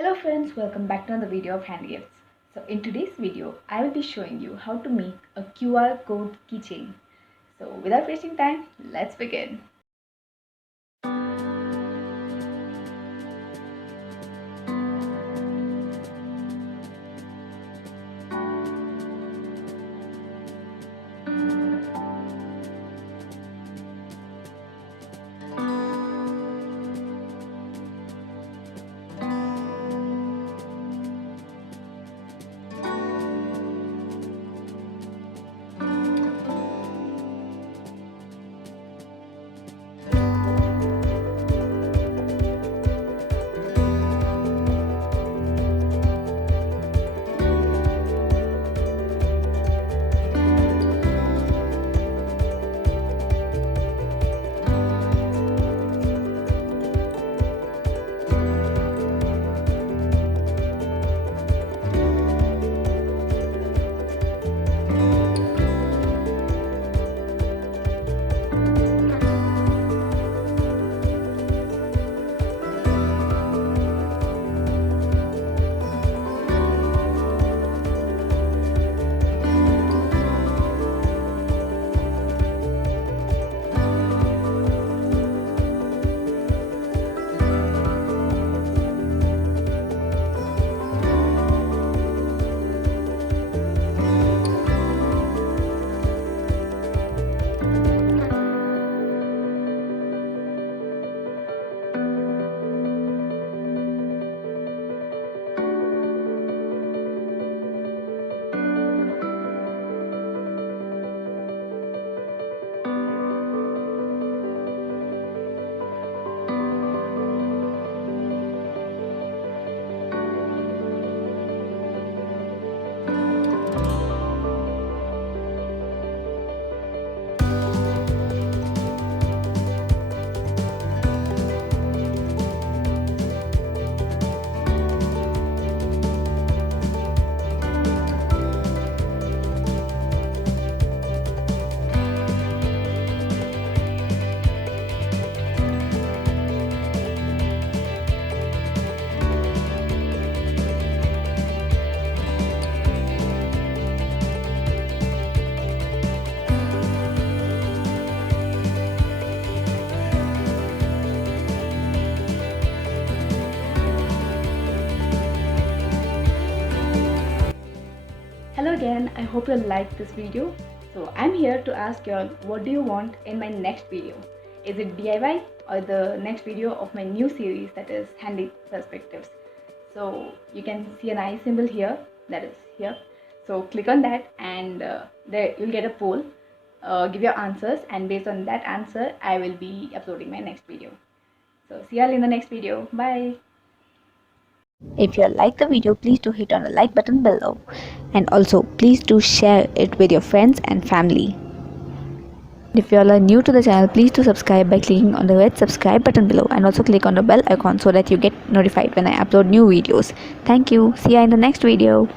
Hello friends, welcome back to another video of hand gifts. So in today's video, I will be showing you how to make a QR code keychain. So without wasting time, let's begin. Hello again, I hope you liked this video. So I'm here to ask you all, what do you want in my next video? Is it DIY or the next video of my new series, that is Handy Perspectives? So you can see an eye symbol here, that is here. So click on that and there you'll get a poll. Give your answers, and based on that answer I will be uploading my next video. So see you all in the next video. Bye. If you like the video, please do hit on the like button below, and also please do share it with your friends and family. If you all are new to the channel, please do subscribe by clicking on the red subscribe button below, and also click on the bell icon so that you get notified when I upload new videos. Thank you. See you in the next video.